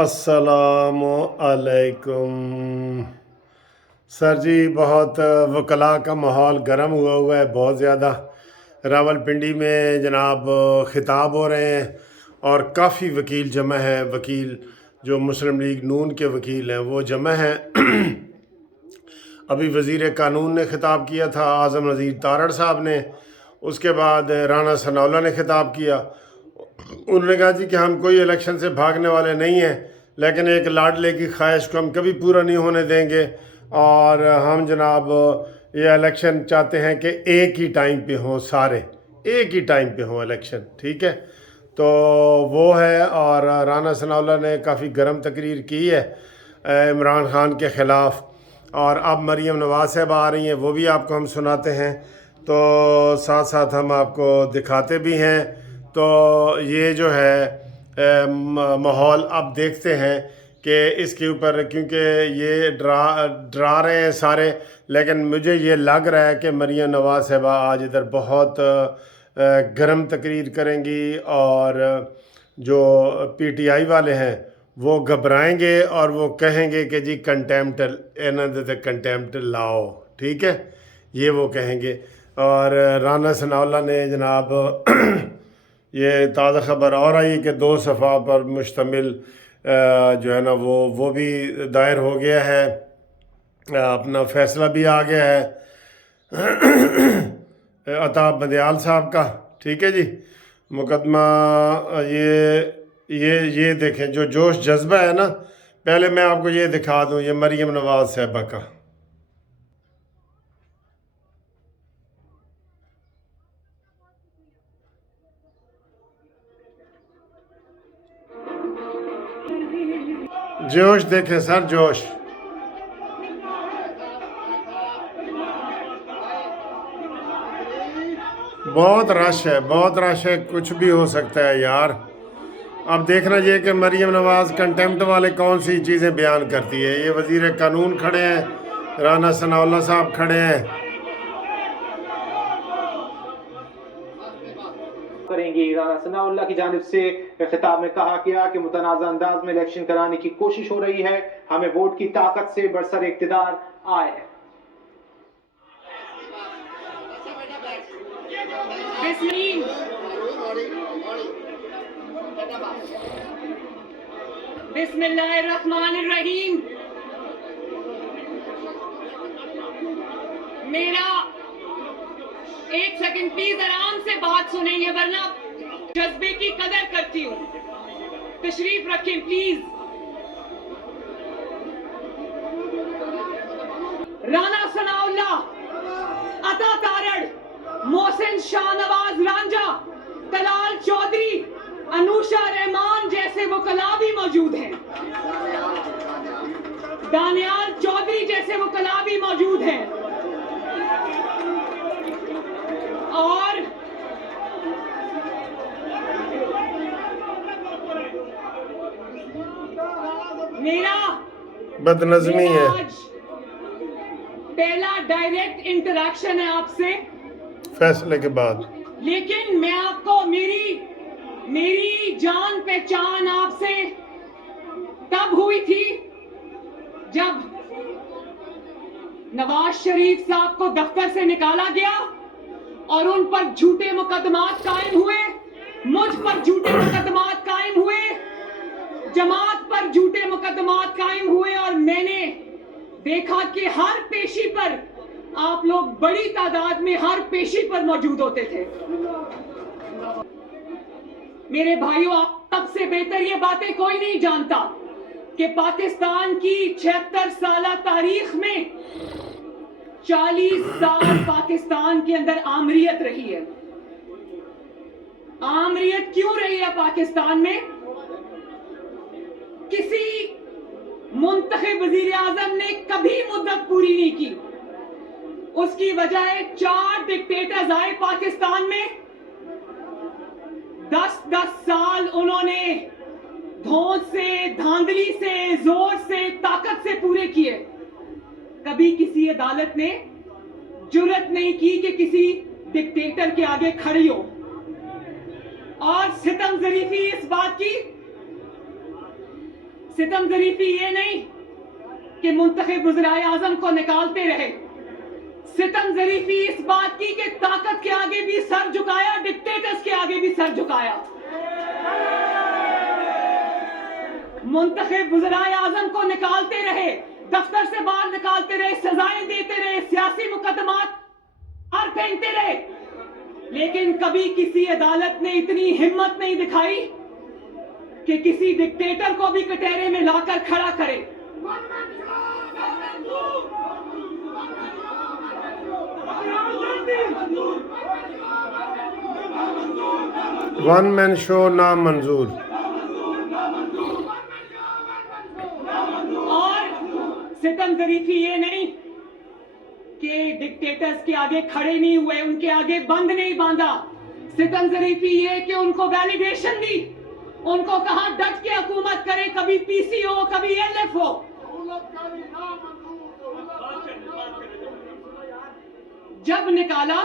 السلام علیکم سر جی، بہت وکلاء کا ماحول گرم ہوا ہے بہت زیادہ۔ راولپنڈی میں جناب خطاب ہو رہے ہیں اور کافی وکیل جمع ہیں، وکیل جو مسلم لیگ نون کے وکیل ہیں وہ جمع ہیں۔ ابھی وزیر قانون نے خطاب کیا تھا، اعظم نذیر تارڑ صاحب نے، اس کے بعد رانا ثناءاللہ نے خطاب کیا۔ انہوں نے کہا جی کہ ہم کوئی الیکشن سے بھاگنے والے نہیں ہیں، لیکن ایک لاڈلے کی خواہش کو ہم کبھی پورا نہیں ہونے دیں گے، اور ہم جناب یہ الیکشن چاہتے ہیں کہ ایک ہی ٹائم پہ ہوں، سارے ایک ہی ٹائم پہ ہوں الیکشن، ٹھیک ہے؟ تو وہ ہے، اور رانا ثناءاللہ نے کافی گرم تقریر کی ہے عمران خان کے خلاف، اور اب مریم نواز صاحب آ رہی ہیں، وہ بھی آپ کو ہم سناتے ہیں، تو ساتھ ساتھ ہم آپ کو دکھاتے بھی ہیں۔ تو یہ جو ہے ماحول اب دیکھتے ہیں کہ اس کے اوپر، کیونکہ یہ ڈرا رہے ہیں سارے، لیکن مجھے یہ لگ رہا ہے کہ مریم نواز صاحبہ آج ادھر بہت گرم تقریر کریں گی، اور جو پی ٹی آئی والے ہیں وہ گھبرائیں گے اور وہ کہیں گے کہ جی کنٹیمپٹ لاؤ، ٹھیک ہے؟ یہ وہ کہیں گے۔ اور رانا ثناءاللہ نے جناب یہ تازہ خبر اور آئی کہ 2 صفحہ پر مشتمل جو ہے نا وہ بھی دائر ہو گیا ہے، اپنا فیصلہ بھی آ گیا ہے عطا بندیال صاحب کا، ٹھیک ہے جی؟ مقدمہ یہ دیکھیں، جو جوش جذبہ ہے نا، پہلے میں آپ کو یہ دکھا دوں، یہ مریم نواز صاحبہ کا۔ جوش دیکھیں سر، جوش۔ بہت رش ہے، بہت رش ہے، کچھ بھی ہو سکتا ہے یار۔ اب دیکھنا یہ کہ مریم نواز کنٹیمپٹ والے کون سی چیزیں بیان کرتی ہے۔ یہ وزیر قانون کھڑے ہیں، رانا ثناءاللہ صاحب کھڑے ہیں۔ کریں گی۔ رانا ثناءاللہ کی جانب سے خطاب میں کہا گیا کہ متنازع انداز میں الیکشن کرانے کی کوشش ہو رہی ہے، ہمیں ووٹ کی طاقت سے برسر اقتدار آئے۔ بسم اللہ الرحمن الرحیم۔ میرا ایک سیکنڈ پلیز آرام سے بات سنیں گے، ورنہ جذبے کی قدر کرتی ہوں، تشریف رکھیں پلیز۔ رانا ثناءاللہ، عطا تارڑ، محسن شاہ نواز رانجھا، طلال چودھری، انوشا رحمان جیسے وکلاء بھی موجود ہیں، دانیال چودھری جیسے وکلاء بھی موجود ہیں، اور میرا بدنظمی ہے۔ آج پہلا ڈائریکٹ انٹریکشن ہے آپ سے فیصلے کے بعد، لیکن میں آپ کو میری جان پہچان آپ سے تب ہوئی تھی جب نواز شریف صاحب کو دفتر سے نکالا گیا اور ان پر جھوٹے مقدمات قائم ہوئے، مجھ پر جھوٹے مقدمات قائم ہوئے، جماعت پر جھوٹے مقدمات قائم ہوئے، اور میں نے دیکھا کہ ہر پیشی پر آپ لوگ بڑی تعداد میں ہر پیشی پر موجود ہوتے تھے۔ میرے بھائیوں، آپ سب سے بہتر یہ باتیں کوئی نہیں جانتا کہ پاکستان کی 76 سالہ تاریخ میں 40 سال پاکستان کے اندر آمریت رہی ہے۔ آمریت کیوں رہی ہے پاکستان میں؟ کسی منتخب وزیر اعظم نے کبھی مدت پوری نہیں کی، اس کی وجہ 4 ڈکٹیٹرز آئے پاکستان میں، 10 سال انہوں نے دھونس سے، دھاندلی سے، زور سے، طاقت سے پورے کیے۔ کبھی کسی عدالت نے جرت نہیں کی کہ کسی ڈکٹیٹر کے آگے کھڑی ہو، اور ستم ظریفی اس بات کی सितम ज़रीफ़ी ये नहीं कि मुंतखब वज़ीर आज़म को निकालते रहे, सितम ज़रीफ़ी इस बात की कि ताकत के आगे भी सर झुकाया, डिक्टेटर्स के आगे भी सर झुकाया। मुंतखब वज़ीर आज़म को निकालते रहे, दफ्तर से बाहर निकालते रहे, सजाएं देते रहे, सियासी मुकदमात और फेंकते रहे, लेकिन कभी किसी अदालत ने इतनी हिम्मत नहीं दिखाई कि किसी डिक्टेटर को भी कटहरे में लाकर खड़ा करे। वन मैन शो नाम मंजूर। और सितम ज़रीफ़ी ये नहीं कि डिक्टेटर्स के आगे खड़े नहीं हुए, उनके आगे बंद नहीं बांधा। सितम ज़रीफ़ी ये कि उनको वैलिडेशन दी, उनको कहा डट के हुकूमत करे, कभी पीसी हो, कभी एलएफ हो। जब निकाला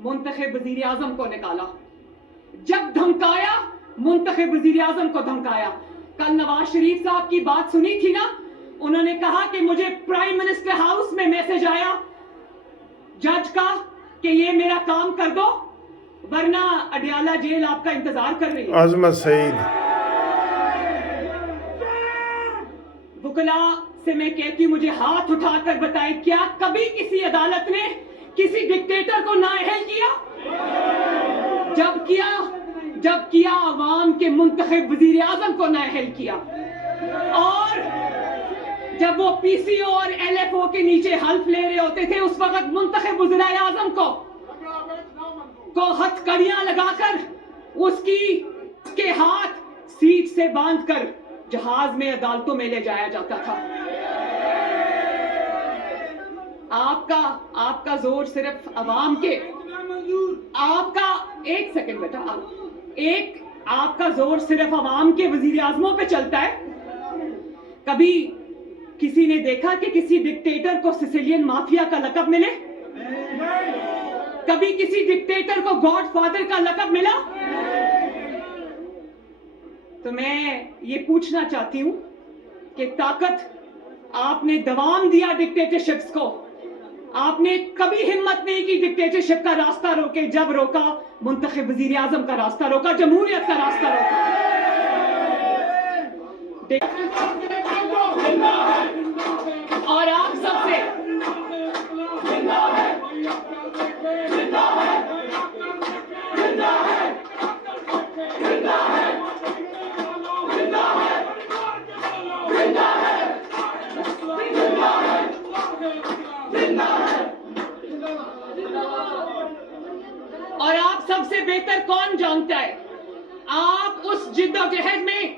मुंतखब वज़ीर आज़म को निकाला, जब धमकाया मुंतखब वज़ीर आज़म को धमकाया। कल नवाज शरीफ साहब की बात सुनी थी ना, उन्होंने कहा कि मुझे प्राइम मिनिस्टर हाउस में मैसेज आया जज का कि ये मेरा काम कर दो वरना अडियाला जेल आपका इंतजार कर रही है। अजमत सईद। वकला से मैं कहती हूं, मुझे हाथ उठाकर बताए, क्या कभी किसी अदालत ने किसी डिक्टेटर को नाअहल किया? जब किया अवाम के मुंतखब वज़ीर आज़म को नाअहल किया। और जब वो पीसीओ और एलएफओ के नीचे हल्फ ले रहे होते थे, उस वक्त मुंतखब वज़ीर आज़म को हथकड़ियां लगाकर उसके हाथ सीट से बांधकर जहाज में अदालतों में ले जाया जाता था। आपका जोर सिर्फ अवाम के, आपका एक सेकंड बेटा, आपका जोर सिर्फ अवाम के वज़ीर आज़मों पे चलता है। कभी किसी ने देखा कि किसी डिक्टेटर को सिसिलियन माफिया का लक़ब मिले? कभी किसी डिक्टेटर को गॉड फादर का लक़ब मिला? तो मैं ये पूछना चाहती हूं कि ताकत आपने दवाम दिया डिक्टेटरशिप्स को, आपने कभी हिम्मत नहीं की डिक्टेटरशिप का रास्ता रोके। जब रोका मुंतखब वज़ीर आज़म का रास्ता रोका, जमहूरियत का रास्ता रोका। और आप सबसे और आप सबसे बेहतर कौन जानता है, आप उस जिद्दोजहद में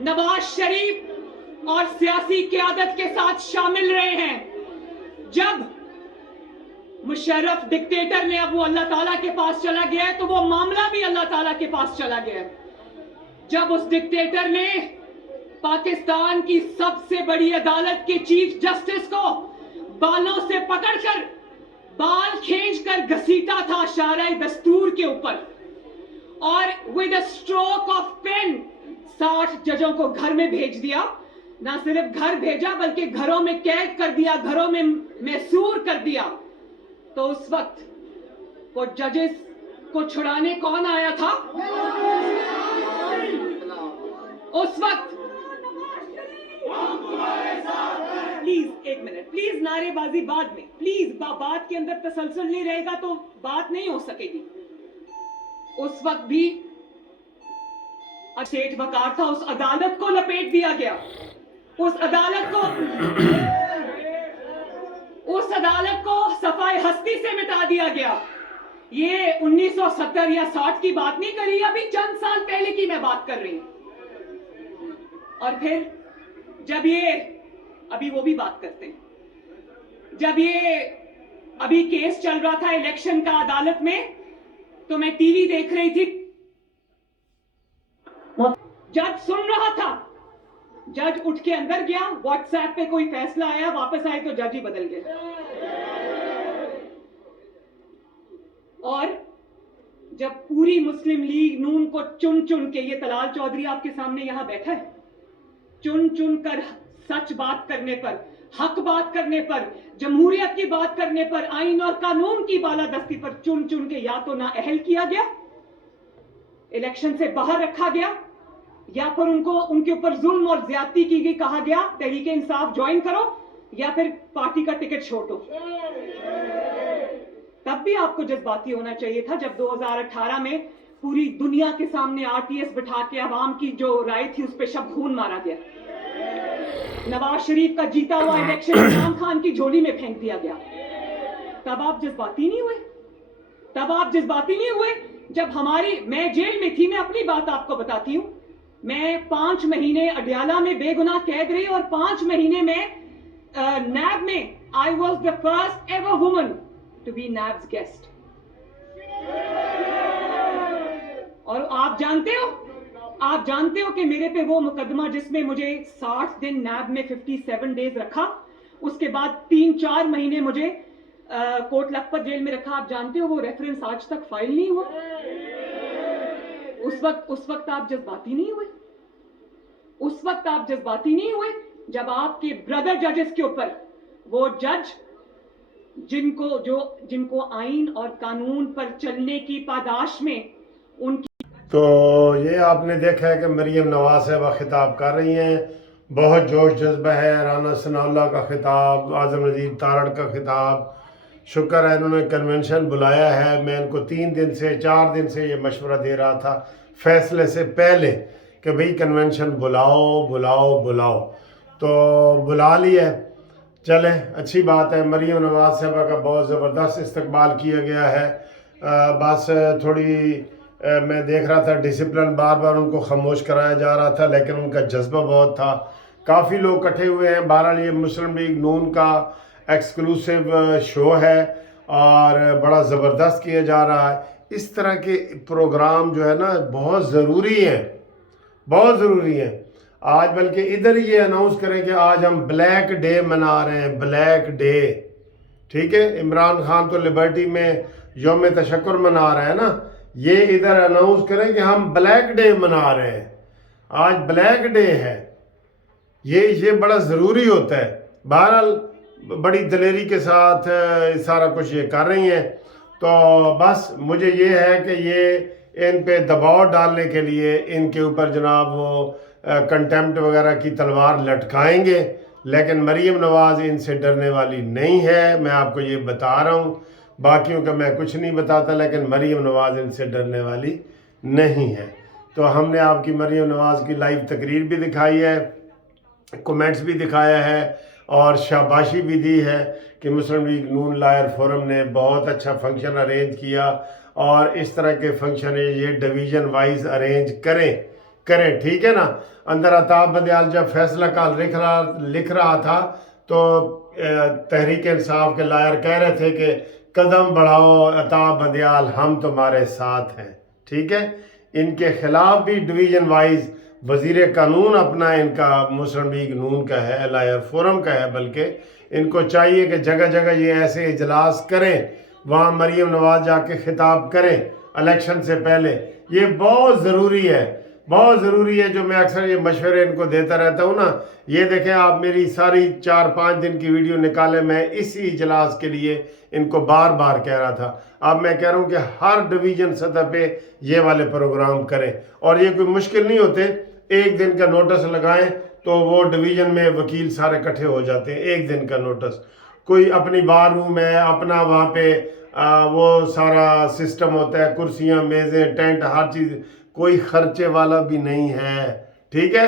नवाज शरीफ और सियासी क़यादत के साथ शामिल रहे हैं। जब मुशर्रफ डिक्टेटर ने, अब वो अल्लाह ताला के पास चला गया है, तो वो मामला भी अल्लाह ताला के पास चला गया है। जब उस डिक्टेटर ने पाकिस्तान की सबसे बड़ी अदालत के चीफ जस्टिस को बालों से पकड़कर, बाल खींचकर घसीटा था शाराए दस्तूर के ऊपर, और with a stroke of pen 60 जजों को घर में भेज दिया। ना सिर्फ घर भेजा बल्कि घरों में कैद कर दिया, घरों में मैसूर कर दिया। तो उस वक्त वो जजेस को छुड़ाने कौन आया था? उस वक्त प्लीज एक मिनट, प्लीज नारेबाजी बाद में, प्लीज बात के अंदर तसलसल नहीं रहेगा तो बात नहीं हो सकेगी। उस वक्त भी सेठ वकार था, उस अदालत को लपेट दिया गया, उस अदालत को सफाई हस्ती से मिटा दिया गया। ये 1970 या 60 की बात नहीं करी, अभी चंद साल पहले की मैं बात कर रही हूं। और फिर जब ये, अभी वो भी बात करते हैं, जब ये अभी केस चल रहा था इलेक्शन का अदालत में, तो मैं टीवी देख रही थी, जज सुन रहा था, जज उठ के अंदर गया, व्हाट्सएप पे कोई फैसला आया, वापस आए तो जज ही बदल गए। और जब पूरी मुस्लिम लीग नून को चुन चुन के, ये तलाल चौधरी आपके सामने यहां बैठा है, चुन चुन कर सच बात करने पर, हक बात करने पर, जमहूरियत की बात करने पर, आइन और कानून की बालादस्ती पर चुन चुन के या तो नाअहल किया गया, इलेक्शन से बाहर रखा गया, या फिर उनके ऊपर जुल्म और ज्यादती की गई, कहा गया तहरीक इंसाफ ज्वाइन करो या फिर पार्टी का टिकट छोड़ दो। तब भी आपको जज्बाती होना चाहिए था जब 2018 में पूरी दुनिया के सामने आरटीएस बिठा के अवाम की जो राय थी उस पे शब खून मारा गया, नवाज शरीफ का जीता हुआ इलेक्शन इमरान खान की झोली में फेंक दिया गया। तब आप जज्बाती नहीं हुए? तब आप जज्बाती नहीं हुए जब मैं जेल में थी। मैं अपनी बात आपको बताती हूं, मैं 5 महीने अडयाला में बेगुनाह कैद रही और 5 महीने में नैब में I was the first ever woman to be NAB's guest. और आप जानते हो कि मेरे पे वो मुकदमा जिसमें मुझे 60 दिन नैब में 57 डेज रखा, उसके बाद 3-4 महीने मुझे कोट लखपत जेल में रखा, आप जानते हो वो रेफरेंस आज तक फाइल नहीं हुआ। उस वक्त आप जज्बाती नहीं हुए? उस वक्त आप जज्बाती नहीं हुए जब आपके ब्रदर जजेस के ऊपर वो जज जिनको आइन और कानून पर चलने की पादाश में उनकी। तो ये आपने देखा है कि मरीम नवाज साहबा खिताब कर रही हैं, बहुत जोश जज्बा है। राना सनाउल्लाह का खिताब, आज़म नज़ीर तारड़ का खिताब, शुक्र है इन्होंने कन्वेंशन बुलाया है। मैं इनको 4 दिन से ये मशवरा दे रहा था फैसले से पहले कि भाई कन्वेंशन बुलाओ, तो बुला लिया। चले, अच्छी बात है। मरीम नवाज साहबा का बहुत ज़बरदस्त इस्तकबाल किया गया है। बस थोड़ी मैं देख रहा था डिसिप्लिन बार बार उनको खामोश कराया जा रहा था, लेकिन उनका जज्बा बहुत था। काफ़ी लोग इकट्ठे हुए हैं। बहरहाल ये मुस्लिम लीग नून का एक्सक्लूसिव शो है और बड़ा ज़बरदस्त किया जा रहा है। इस तरह के प्रोग्राम जो है ना बहुत ज़रूरी हैं। आज बल्कि इधर ये अनाउंस करें कि आज हम ब्लैक डे मना रहे हैं, ब्लैक डे, ठीक है। इमरान खान तो लिबर्टी में यौम तशक्कुर मना रहे हैं ना, ये इधर अनाउंस करें कि हम ब्लैक डे मना रहे हैं, आज ब्लैक डे है। ये बड़ा ज़रूरी होता है। बहरहाल बड़ी दलेरी के साथ सारा कुछ ये कर रही हैं। तो बस मुझे ये है कि ये इन पे दबाव डालने के लिए इनके ऊपर जनाब वो कंटेम्प्ट वगैरह की तलवार लटकाएंगे, लेकिन मरीम नवाज इनसे डरने वाली नहीं है। मैं आपको ये बता रहा हूँ, बाकियों का मैं कुछ नहीं बताता, लेकिन मरीम नवाज इनसे डरने वाली नहीं है। तो हमने आपकी मरीम नवाज की लाइव तकरीर भी दिखाई है, कमेंट्स भी दिखाया है और शाबाशी भी दी है कि मुस्लिम लीग नून लायर फोरम ने बहुत अच्छा फंक्शन अरेंज किया और इस तरह के फंक्शन ये डिवीज़न वाइज अरेंज करें, ठीक है ना। अंदर अताब बंदियाल जब फैसला काल लिख रहा था तो तहरीक इंसाफ के लायर कह रहे थे कि कदम बढ़ाओ अताब बंदियाल, हम तुम्हारे साथ हैं, ठीक है। इनके खिलाफ भी डिवीज़न वाइज वज़ीर कानून अपना इनका मुस्लिम लीग नून का है, लायर फोरम का है, बल्कि इनको चाहिए कि जगह जगह ये ऐसे इजलास करें, वहाँ मरीम नवाज जाके खिताब करें इलेक्शन से पहले। ये बहुत ज़रूरी है जो मैं अक्सर ये मशवरे इनको देता रहता हूँ ना। ये देखें आप, मेरी सारी 4-5 दिन की वीडियो निकाले, मैं इसी इजलास के लिए इनको बार बार कह रहा था। अब मैं कह रहा हूँ कि हर डिवीज़न सतह पे ये वाले प्रोग्राम करें, और ये कोई मुश्किल नहीं होते। 1 दिन का नोटिस लगाएं तो वो डिवीज़न में वकील सारे इकट्ठे हो जाते हैं। 1 दिन का नोटिस, कोई अपनी बार रूम है, अपना वहाँ पे वो सारा सिस्टम होता है, कुर्सियाँ, मेज़ें, टेंट, हर चीज़, कोई खर्चे वाला भी नहीं है, ठीक है।